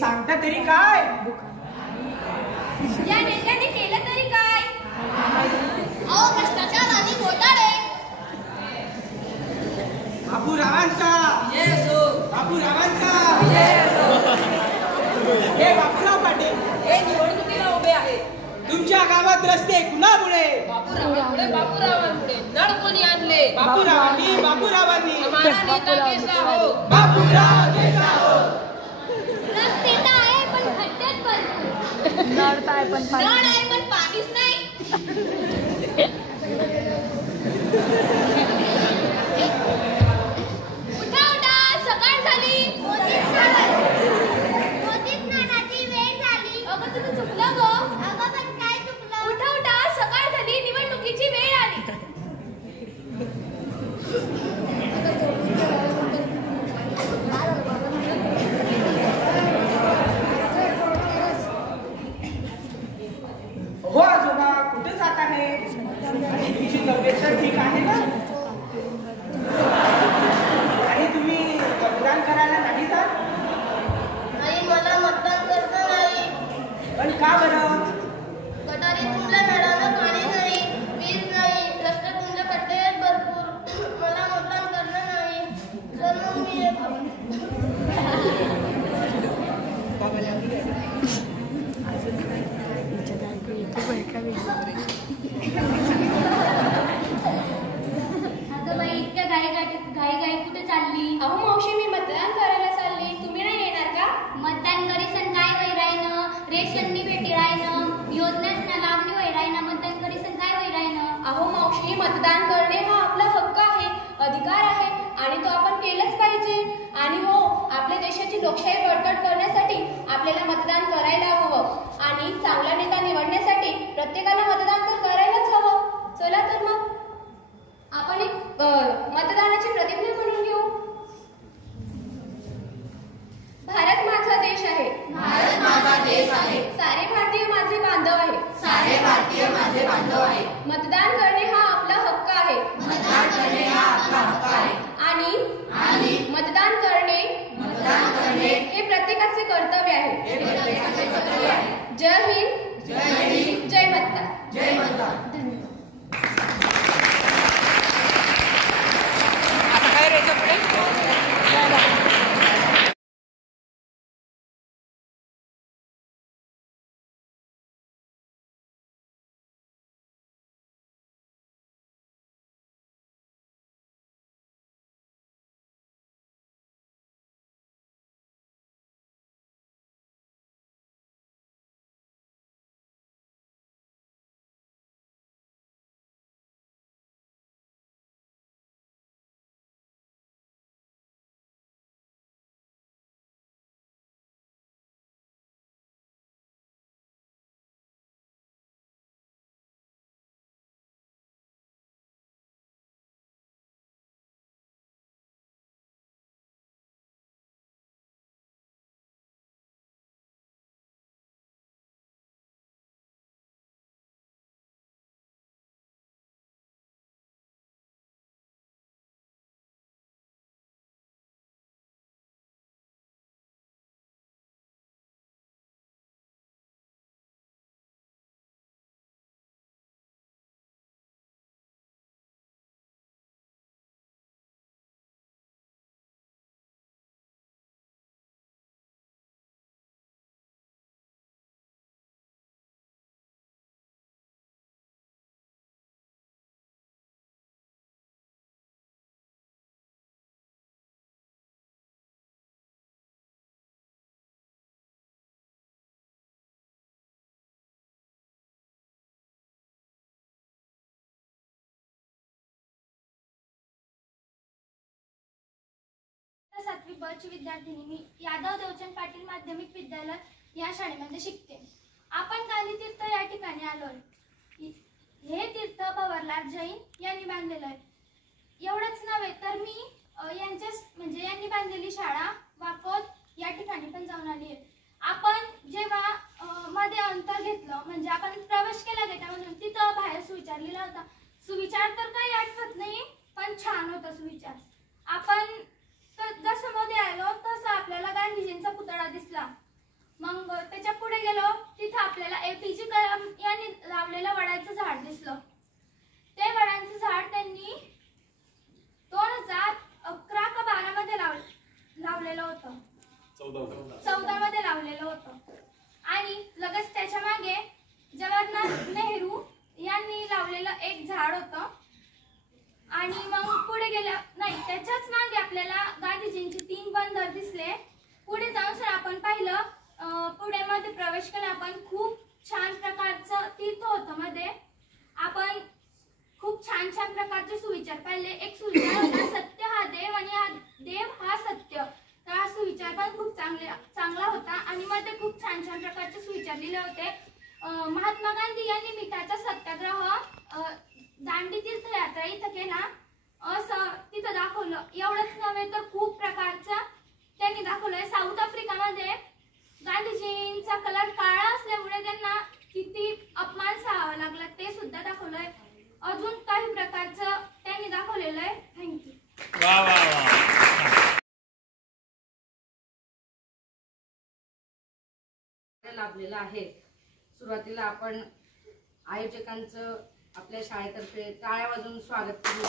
सांगता तरी काय? या नेत्याने केलं तरी काय? अहो भ्रष्टाचार आणि घोटाळे. बापूरावांचा बापूरावांचा हे बापूराव पाटील हे निवडणुकीला उभे आहेत. तुमच्या गावात रस्ते कुणामुळे? बापूरावांमुळे. नळ कोणी आणले? बापूरावांनी हमारा नेता कैसा हो? बापूराव कैसा हो? रस्ते तर आहे पण खड्ड्यात भरपूर. नळ आहे पण पाणीच नाही. उठा उठा, सकाळ झाली. मोदी स्नानाची वेळ झाली. अगं तुझं चुकलं गं. अगं पण काय चुकलं? उठा उठा, सकाळ झाली, निवडणुकीची वेळ आली. हो आजोबा, कुठे जात आहे? आणि तुमची तब्येत तर ठीक आहे ना? आणि तुम्ही मतदान करायला नाही जात? नाही, मला मतदान करता नाही. पण का बरं? गटारी तुमच्या नळाला पाणी नाही, वीज नाही, रस्ते तुमच्या खड्डे आहेत भरपूर. मला मतदान करणं नाही. तर मग मी येतो. अगं बाई, इतक्या घाई कुठे चालली? अहो मावशी, मी मतदान करायला चालली. तुम्ही नाही येणार का? मतदान करीसन काय वैरायनं? रेशननी भेटी रायनं, योजनेसना लाभली वैरायनं. मतदान करीसन काय वैरायनं? अहो मावशी, मतदान करणे हा आपला हक्क आहे, अधिकार आहे आणि तो आपण केलंच पाहिजे. आणि हो, आपल्या देशाची लोकशाही बळकट करण्यासाठी आपल्याला मतदान करायला हवं आणि चांगला नेता निवडण्यासाठी प्रत्येकाला मतदान तर करायलाच हवं. चला तर मग आपण एक मतदानाची प्रतिज्ञा म्हणून घेऊ. भारत माझा देश आहे. भारत माझा देश आहे. सारे भारतीय माझे बांधव आहे. सारे भारतीय माझे बांधव आहे. मतदान करणे हा आपला हक्क आहे. मतदान करणे हा आपला हक्क आहे. आणि मतदान करणे हे प्रत्येकाचे कर्तव्य आहे. हे प्रत्येकाचे कर्तव्य आहे. जय हिंद, जय मतदान. ब ची विद्यार्थिनी. मी यादव देवचंद पाटील माध्यमिक विद्यालय या शाळेमध्ये शिकते. आपण गांधी तीर्थ या ठिकाणी आलोय. हे तीर्थ भवरलाल जैन यांनी बांधलेलं आहे. एवढंच नव्हे तर मी यांनी बांधलेली शाळा वाकोद या ठिकाणी पण जाऊन आली आहे. आपण जेव्हा मध्ये अंतर घेतलं म्हणजे आपण प्रवेश केला गेल्यामधून तिथं बाहेर सुविचार लिहिला होता. सुविचार तर काही आठवत नाही पण छान होता सुविचार. आपण जसं मध्ये आलो तसं आपल्याला गांधीजींचा पुतळा दिसला. मग त्याच्या पुढे गेलो तिथं आपल्याला APJ कलाम यांनी लावलेलं वडाचं झाड दिसलं. ते वडाचं झाड त्यांनी 2011 का 12 मध्ये लावलेलं होतं. 14 मध्ये लावलेलं होतं. आणि लगेच त्याच्या मागे जवाहरलाल नेहरू यांनी लावलेलं एक झाड होतं. आणि मग पुढे गेल्या नाही त्याच्याच मागे आपल्याला गांधीजींचे 3 बंदर दिसले. पुढे जाऊन सर आपण पाहिलं पुढे मध्ये प्रवेश केला. आपण खूप छान प्रकारचं तीर्थ होतं. मध्ये आपण खूप छान प्रकारचे सुविचार पाहिले. एक सुविचार होता सत्य हा देव आणि हा देव हा सत्य. तर हा सुविचार पण खूप चांगला होता. आणि मध्ये खूप छान प्रकारचे सुविचार लिहिले होते. महात्मा गांधी यांनी मिठाचा सत्याग्रह दांडी तीर्थयात्रा इथं केला असं तिथं दाखवलं. एवढंच नव्हे तर खूप प्रकारचं त्यांनी दाखवलंय. साऊथ आफ्रिकामध्ये गांधीजींचा कलर काळा असल्यामुळे त्यांना किती अपमान सहावा लागला ते सुद्धा दाखवलंय. अजून काही प्रकारचं त्यांनी दाखवलेलं आहे. थँक्यू. लाभलेला आहे. सुरुवातीला आपण आयोजकांचं आपल्या शाळेतर्फे टाळ्या वाजवून स्वागत करू.